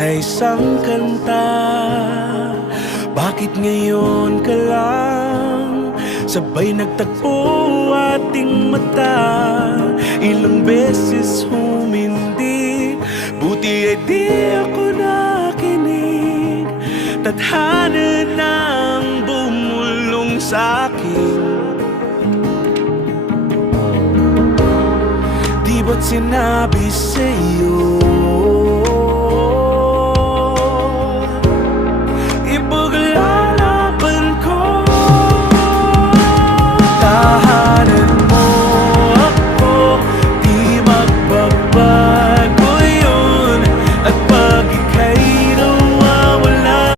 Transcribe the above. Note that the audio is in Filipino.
sa isang kanta. Bakit ngayon ka lang sabay nagtagpo ating mata? Ilang beses humindi, buti ay di ako nakinig. Tadhana nang bumulong sa'kin. Di ba't sinabi sa'yo